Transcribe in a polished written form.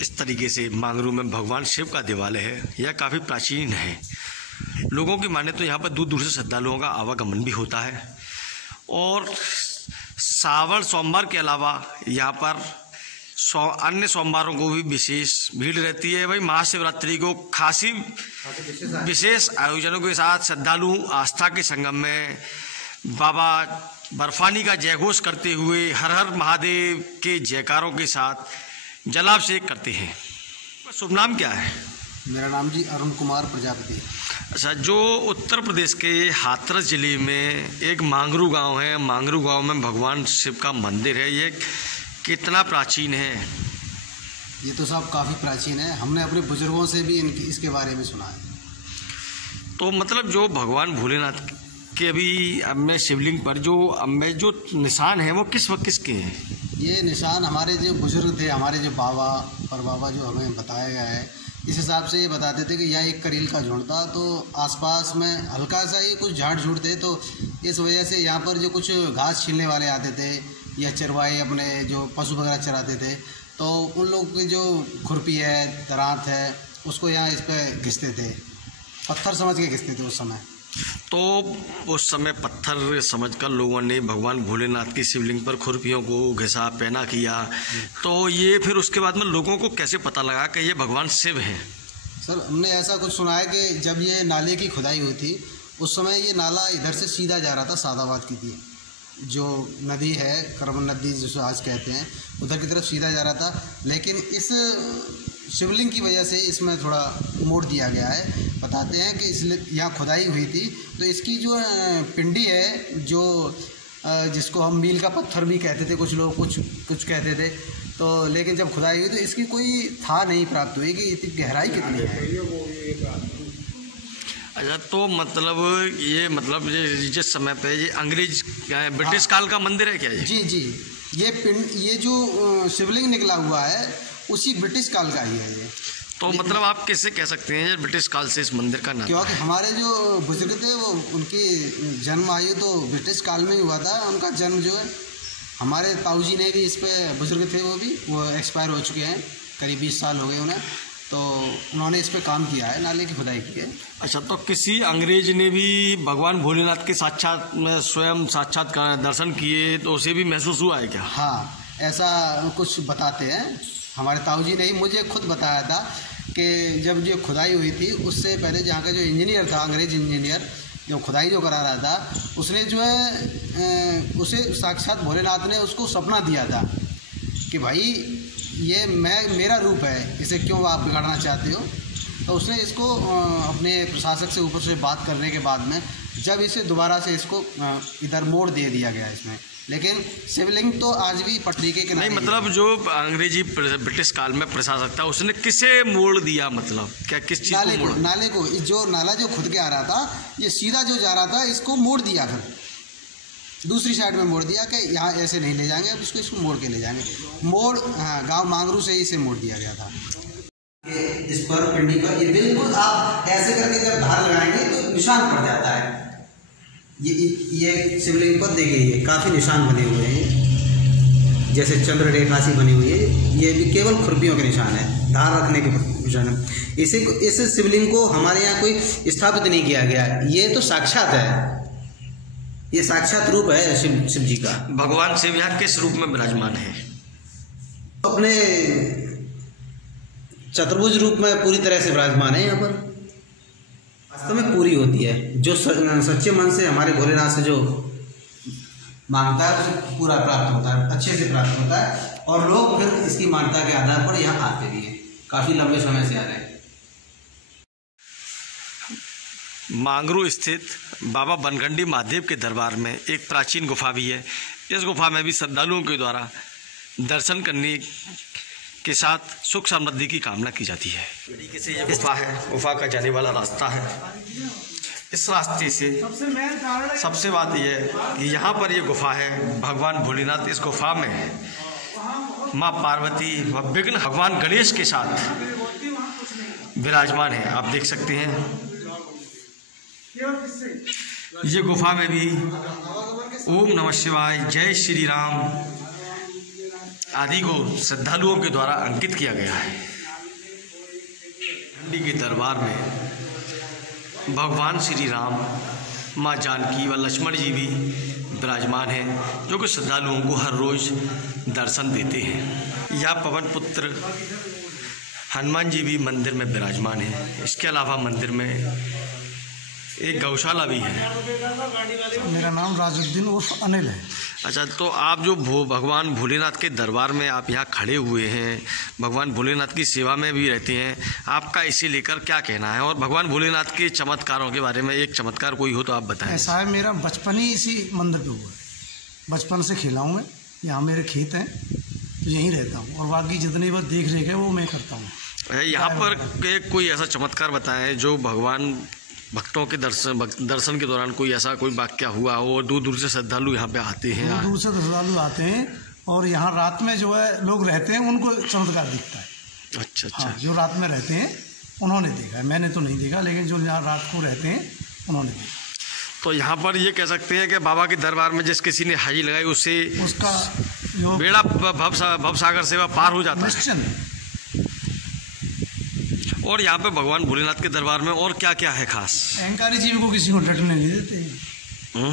इस तरीके से मांगरू में भगवान शिव का देवालय है। यह काफ़ी प्राचीन है। लोगों की माने तो यहाँ पर दूर दूर से श्रद्धालुओं का आवागमन भी होता है और श्रावण सोमवार के अलावा यहाँ पर अन्य सोमवारों को भी विशेष भीड़ रहती है। भाई महाशिवरात्रि को खासी विशेष आयोजनों के साथ श्रद्धालु आस्था के संगम में बाबा बर्फानी का जयघोष करते हुए हर हर महादेव के जयकारों के साथ जलाभिषेक करते हैं। शुभ नाम क्या है? मेरा नाम जी अरुण कुमार प्रजापति। अच्छा, जो उत्तर प्रदेश के हाथरस जिले में एक मांगरू गांव है, मांगरू गांव में भगवान शिव का मंदिर है, ये कितना प्राचीन है? ये तो साहब काफ़ी प्राचीन है। हमने अपने बुजुर्गों से भी इसके बारे में सुना है। तो मतलब जो भगवान भोलेनाथ के अभी अब में शिवलिंग पर जो अब में जो निशान है वो किसके हैं? ये निशान हमारे जो बुजुर्ग थे, हमारे जो बाबा पर बाबा जो हमें बताया गया है, इस हिसाब से ये बताते थे कि यह एक करील का झुंड था। तो आसपास में हल्का सा ही कुछ झाड़ झूड़ थे, तो इस वजह से यहाँ पर जो कुछ घास छीलने वाले आते थे या चरवाए अपने जो पशु वगैरह चराते थे, तो उन लोग की जो खुरपी है, दरात है, उसको यहाँ इस पर घिसते थे, पत्थर समझ के घिसते थे उस समय। तो उस समय पत्थर समझकर लोगों ने भगवान भोलेनाथ की शिवलिंग पर खुरपियों को घिसा, पैना किया। तो ये फिर उसके बाद में लोगों को कैसे पता लगा कि ये भगवान शिव हैं? सर, हमने ऐसा कुछ सुना है कि जब ये नाले की खुदाई हुई थी उस समय ये नाला इधर से सीधा जा रहा था, सादाबाद की थी जो नदी है, करमन नदी जिसे आज कहते हैं, उधर की तरफ सीधा जा रहा था। लेकिन इस शिवलिंग की वजह से इसमें थोड़ा मोड़ दिया गया है। बताते हैं कि इसलिए यहाँ खुदाई हुई थी तो इसकी जो पिंडी है, जो जिसको हम मील का पत्थर भी कहते थे, कुछ लोग कुछ कहते थे, तो लेकिन जब खुदाई हुई तो इसकी कोई था नहीं प्राप्त हुई कि इतनी गहराई कितनी है। अच्छा, तो मतलब ये जिस समय पे ये अंग्रेज ब्रिटिश काल का मंदिर है क्या? जी, ये जो शिवलिंग निकला हुआ है उसी ब्रिटिश काल का ही है ये। तो मतलब आप कैसे कह सकते हैं ब्रिटिश काल से इस मंदिर का नाम? क्योंकि हमारे जो बुजुर्ग थे वो उनकी जन्म आयु तो ब्रिटिश काल में ही हुआ था। उनका जन्म जो है, हमारे ताऊजी ने भी इस पे बुजुर्ग थे, वो एक्सपायर हो चुके हैं, करीब 20 साल हो गए उन्हें, तो उन्होंने इस पे काम किया है, नाले की खुदाई की है। अच्छा, तो किसी अंग्रेज ने भी भगवान भोलेनाथ के स्वयं साक्षात दर्शन किए तो उसे भी महसूस हुआ है क्या? हाँ, ऐसा कुछ बताते हैं। हमारे ताऊजी ने ही मुझे खुद बताया था कि जब जो खुदाई हुई थी उससे पहले जहाँ का जो इंजीनियर था, अंग्रेज इंजीनियर जो खुदाई जो करा रहा था, उसने जो है उसे साक्षात भोलेनाथ ने उसको सपना दिया था कि भाई ये मेरा रूप है, इसे क्यों आप बिगाड़ना चाहते हो। तो उसने इसको अपने प्रशासक से ऊपर से बात करने के बाद में जब इसे दोबारा से इसको इधर मोड़ दे दिया गया इसमें। लेकिन शिवलिंग तो आज भी पटरी के किनारे। नहीं, मतलब जो अंग्रेजी ब्रिटिश काल में प्रशासक था उसने किसे मोड़ दिया, मतलब क्या किस चीज़ को मोड़ा? नाले को, जो नाला जो खुद के आ रहा था, ये सीधा जो जा रहा था इसको मोड़ दिया, फिर दूसरी साइड में मोड़ दिया कि यहाँ ऐसे नहीं ले जाएंगे, अब इसको मोड़ के ले जाएंगे। हाँ, गाँव मांगरू से ही इसे मोड़ दिया गया था। इस पर पिंडी पर ये बिल्कुल आप ऐसे करके जब धार लगाएंगे तो निशान पड़ जाता है। ये शिवलिंग पर देखिए काफ़ी निशान बने हुए हैं, जैसे चंद्र रेखा सी बनी हुई है। ये भी केवल खुरपियों के निशान है, धार रखने के निशान है। इस शिवलिंग को हमारे यहाँ कोई स्थापित नहीं किया गया, ये तो साक्षात है, ये साक्षात रूप है शिव जी का। भगवान शिव यहाँ किस रूप में विराजमान है? अपने चतुर्भुज रूप में पूरी तरह से विराजमान है। यहाँ पर वास्तव में पूरी होती है, जो सच्चे मन से हमारे भोलेनाथ से जो मांगता है उसे पूरा प्राप्त होता है, अच्छे से प्राप्त होता है। और लोग फिर इसकी मान्यता के आधार पर यहाँ आते भी हैं, काफ़ी लंबे समय से आ रहे हैं। मांगरू स्थित बाबा बनखंडी महादेव के दरबार में एक प्राचीन गुफा भी है। इस गुफा में भी श्रद्धालुओं के द्वारा दर्शन करने के साथ सुख समृद्धि की कामना की जाती है। तरीके से यह गुफा है, गुफा का जाने वाला रास्ता है। इस रास्ते से सबसे बात यह है कि यहाँ पर ये गुफा है, भगवान भोलेनाथ इस गुफा में है, माँ पार्वती व विघ्न भगवान गणेश के साथ विराजमान है। आप देख सकते हैं ये गुफा में भी ओम नमः शिवाय, जय श्री राम आदि को श्रद्धालुओं के द्वारा अंकित किया गया है। चंडी के दरबार में भगवान श्री राम, माँ जानकी व लक्ष्मण जी भी विराजमान हैं, जो कि श्रद्धालुओं को हर रोज दर्शन देते हैं। यहाँ पवन पुत्र हनुमान जी भी मंदिर में विराजमान हैं। इसके अलावा मंदिर में एक गौशाला भी है। मेरा नाम राजुद्दीन उर्फ अनिल है। अच्छा, तो आप जो भगवान भोलेनाथ के दरबार में आप यहाँ खड़े हुए हैं, भगवान भोलेनाथ की सेवा में भी रहते हैं, आपका इसे लेकर क्या कहना है? और भगवान भोलेनाथ के चमत्कारों के बारे में एक चमत्कार कोई हो तो आप बताएं। ऐसा है, मेरा बचपन ही इसी मंदिर पे हुआ है। बचपन से खेला हूँ मैं, यहाँ मेरे खेत हैं, तो यहीं रहता हूँ और बाकी जितनी बार देख रेख है वो मैं करता हूँ। यहाँ पर कोई ऐसा चमत्कार बताएं जो भगवान भक्तों के दर्शन के दौरान कोई ऐसा कोई वाक्य हुआ हो और दूर दूर से श्रद्धालु यहाँ पे आते हैं। दूर से श्रद्धालु आते हैं और यहाँ रात में जो है लोग रहते हैं, उनको चमत्कार दिखता है। अच्छा अच्छा। हाँ, जो रात में रहते हैं उन्होंने देखा है, मैंने तो नहीं देखा, लेकिन जो यहाँ रात को रहते हैं उन्होंने देखा। तो यहाँ पर ये कह सकते हैं कि बाबा के दरबार में जिस किसी ने हाजिरी लगाई उससे उसका जो बेड़ा भवसागर सेवा पार हो जाता है निश्चित। और यहाँ पे भगवान भोलेनाथ के दरबार में और क्या क्या है खास? अहंकारी जीव को किसी को डटने नहीं देते।